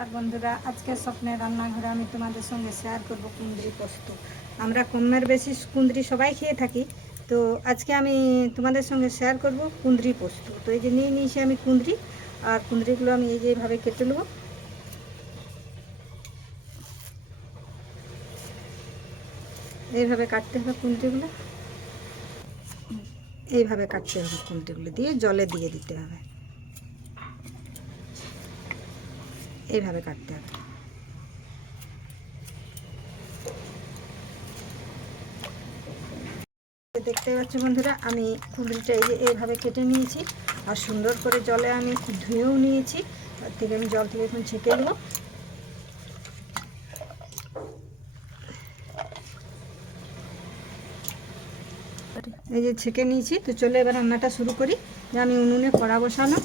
আর বন্ধুরা, আজকে স্বপ্নের রান্নাঘরে আমি তোমাদের সঙ্গে শেয়ার করব কুঁদরি পোস্ত। আমরা কমের বেশি কুঁদরি সবাই খেয়ে থাকি, তো আজকে আমি তোমাদের সঙ্গে শেয়ার করব কুঁদরি পোস্ত। তো এই যে নিয়ে নিয়েছি আমি কুঁদরি, আর কুঁদরিগুলো আমি এই যে এইভাবে কেটে নেব। এইভাবে কাটতে হবে কুঁদরিগুলো, এইভাবে কাটতে হবে কুঁদরিগুলো, দিয়ে জলে দিয়ে দিতে হবে, এইভাবে কাটতে হবে। দেখতে পাচ্ছ বন্ধুরা, আমি কুঁদরিটা এই যে এইভাবে কেটে নিয়েছি, আর সুন্দর করে জলে আমি ধুয়েও নিয়েছি। তার থেকে আমি জল থেকে এখন ছেঁকে নেব। এই যে ছেঁকে নিয়েছি, তো চলে এবার রান্নাটা শুরু করি। যে আমি উনুনে কড়া বসানো,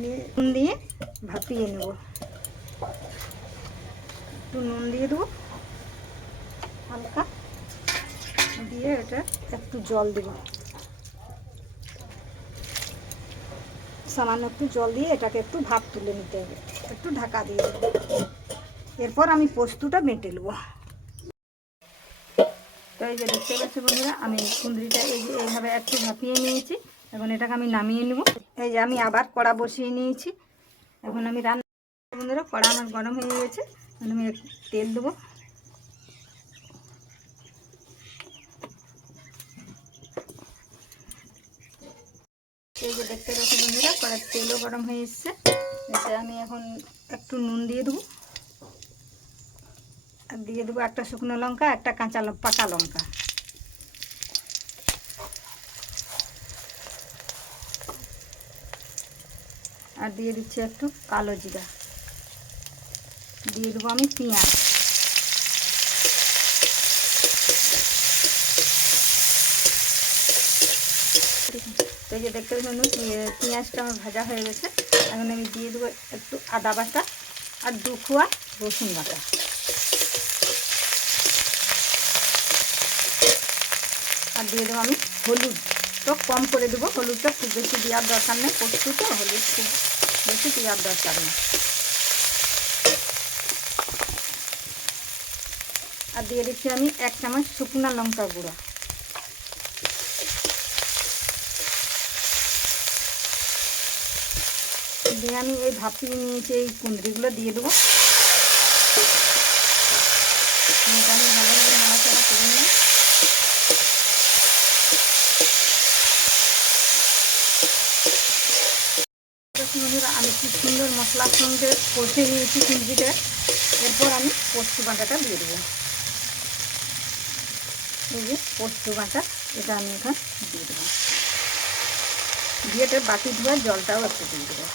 নুন দিয়ে ভাপিয়ে নেব। একটু নুন দিয়ে দেবো হালকা, দিয়ে এটা একটু জল দেব, সামান্য একটু জল দিয়ে এটাকে একটু ভাপ তুলে নিতে হবে। একটু ঢাকা দিয়ে দেবো, এরপর আমি পোস্তটা বেটে নেব। তো এই যে দেখতে পাচ্ছি বন্ধুরা, আমি কুঁদরিটা এই যে এইভাবে একটু ভাপিয়ে নিয়েছি। এখন এটাকে আমি নামিয়ে নেব। এই যে আমি আবার কড়া বসিয়ে নিয়েছি। এখন আমি রান্না, বন্ধুরা কড়া আমার গরম হয়ে গেছে। এখন আমি তেল দেবো। এই যে দেখতে পাচ্ছি বন্ধুরা, কড়ার তেলও গরম হয়ে এসছে। এতে আমি এখন একটু নুন দিয়ে দেবো, আর দিয়ে দেবো একটা শুকনো লঙ্কা, একটা পাকা লঙ্কা, আর দিয়ে দিচ্ছি একটু কালো জিরা, দিয়ে দেবো আমি পেঁয়াজ। তো এই যে দেখতে পাচ্ছি পেঁয়াজটা আমার ভাজা হয়ে গেছে। এখন আমি দিয়ে দেবো একটু আদা বাটা আর 2 কোয়া রসুন বাটা, আর দিয়ে দেবো আমি হলুদ। তো কম করে দেবো হলুদটা, খুব বেশি দেওয়ার দরকার নেই, পোস্ত তো হলুদ খুব বেশি দেওয়ার দরকার নেই। আর দিয়ে দিচ্ছি আমি 1 চামচ শুকনো লঙ্কা গুঁড়ো। দিয়ে আমি এই ভাপিয়ে নিয়েছি এই কুঁদরিগুলো দিয়ে দেবো। এটা আমি ভালোভাবে নাড়াচাড়া করে নিই। বন্ধুরা, আমি খুব সুন্দর মশলার সঙ্গে কষে নিয়েছি কুঁদরিটা। এরপর আমি পোস্ত বাটাটা দিয়ে দেবো। এই যে পোস্ত বাটা, এটা আমি এখন দিয়ে দেবো, দিয়ে এটা বাটি ধোয়ার জলটাও একটু দিয়ে দেবো।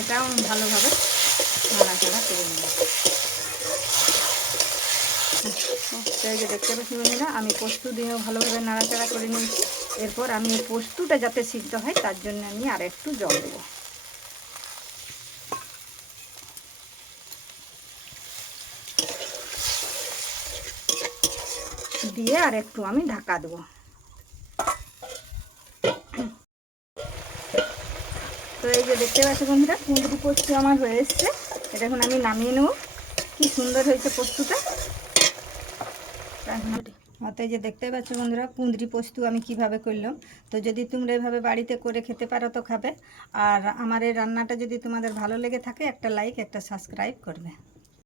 এটাও ভালোভাবে নাড়াচাড়া করে নেব। এই যে দেখতে পাচ্ছি বন্ধুরা, আমি পোস্ত দিয়েও ভালোভাবে নাড়াচাড়া করে নিয়েছি। এরপর আমি এই পোস্তটা যাতে সিদ্ধ হয় তার জন্য আমি আর একটু জল দেবো। দিয়ে আর একটু আমি ঢাকা দেবো। তো এই যে দেখতে পাচ্ছি বন্ধুরা, কুঁদরি পোস্ত আমার হয়ে এসছে। এটা এখন আমি নামিয়ে নেব। কি সুন্দর হয়েছে পোস্তটা। এই যে দেখতে পাচ্ছ বন্ধুরা, কুঁদরি পোস্ত আমি কিভাবে করলাম। তো যদি তোমরা এভাবে বাড়িতে করে খেতে পারো তো খাবে। আর আমার এই রান্নাটা যদি তোমাদের ভালো লেগে থাকে, একটা লাইক একটা সাবস্ক্রাইব করবে।